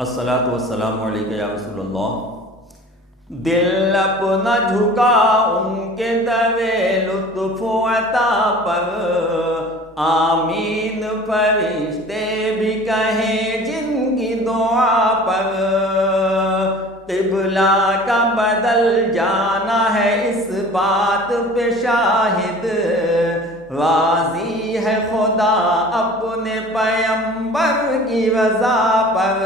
अस्सलातु वस्सलामु अलैका या रसूलल्लाह। दिल अपना झुका उनके दवे लुत्फ़ अता पर, आमीन फरिश्ते भी कहें जिनकी दुआ पर। क़िबला का बदल जाना है इस बात पे शाहिद, राज़ी है खुदा अपने पैगंबर की रज़ा पर।